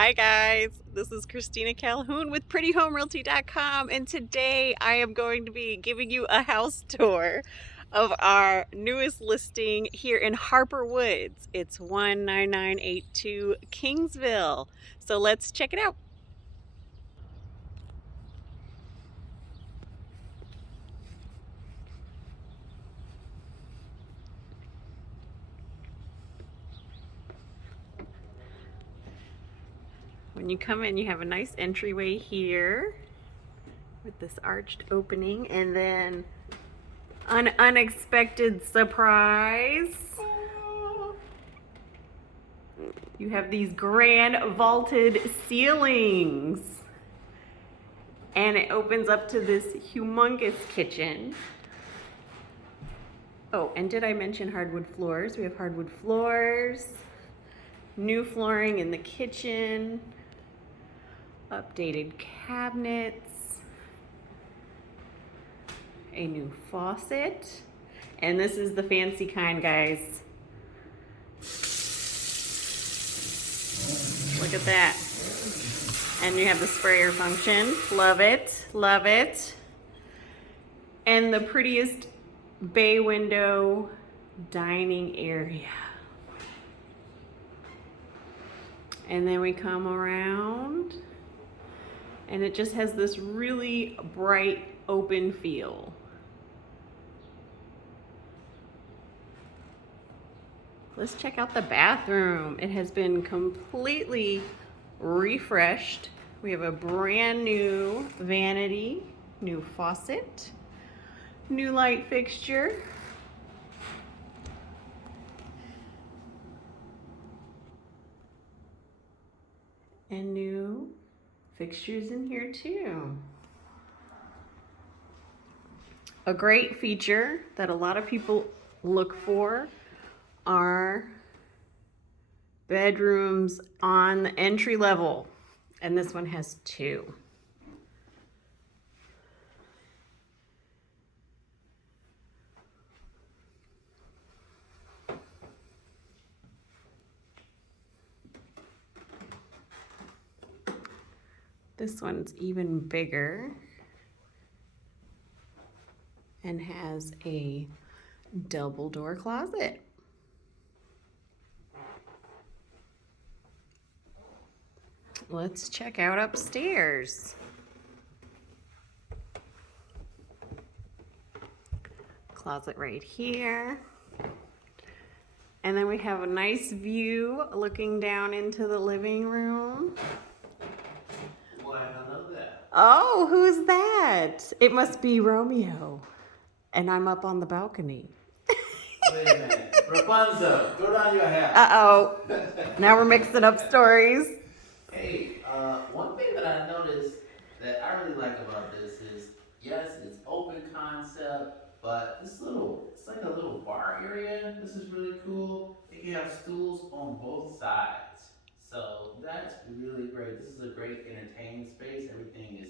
Hi guys, this is Christina Calhoun with prettyhomerealty.com, and today I am going to be giving you a house tour of our newest listing here in Harper Woods. It's 19982 Kingsville. So let's check it out. When you come in, you have a nice entryway here with this arched opening, and then an unexpected surprise. You have these grand vaulted ceilings, and it opens up to this humongous kitchen. Oh, and did I mention hardwood floors? We have hardwood floors, new flooring in the kitchen, updated cabinets, a new faucet, and this is the fancy kind, guys. Look at that. And you have the sprayer function. Love it, love it. And the prettiest bay window dining area. And then we come around, and it just has this really bright, open feel. Let's check out the bathroom. It has been completely refreshed. We have a brand new vanity, new faucet, new light fixture, and new fixtures in here too. A great feature that a lot of people look for are bedrooms on the entry level, and this one has two. This one's even bigger and has a double door closet. Let's check out upstairs. Closet right here. And then we have a nice view looking down into the living room. Oh, who's that? It must be Romeo. And I'm up on the balcony. Wait a minute. Rapunzel, throw down your hat. Uh-oh. Now we're mixing up stories. Hey, one thing that I noticed that I really like about this is, yes, it's open concept, but it's like a little bar area. This is really cool. You have stools on both sides. So that's really great. This is a great entertainment space. Everything is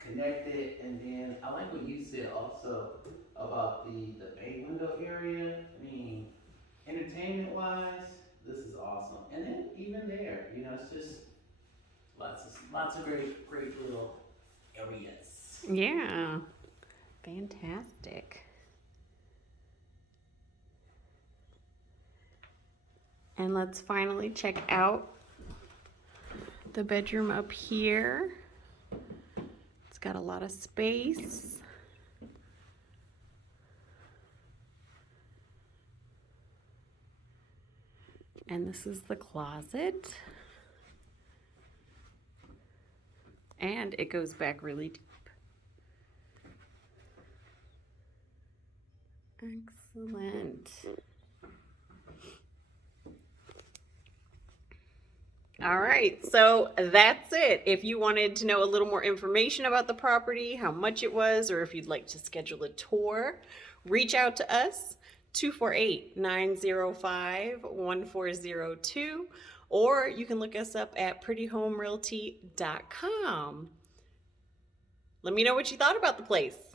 connected. And then I like what you said also about the bay window area. I mean, entertainment wise, this is awesome. And then even there, it's just lots of great little areas. Yeah, fantastic. And let's finally check out the bedroom up here. It's got a lot of space. And this is the closet. And it goes back really deep. Excellent. All right, so that's it. If you wanted to know a little more information about the property, how much it was, or if you'd like to schedule a tour, reach out to us, 248-905-1402, or you can look us up at prettyhomerealty.com. Let me know what you thought about the place.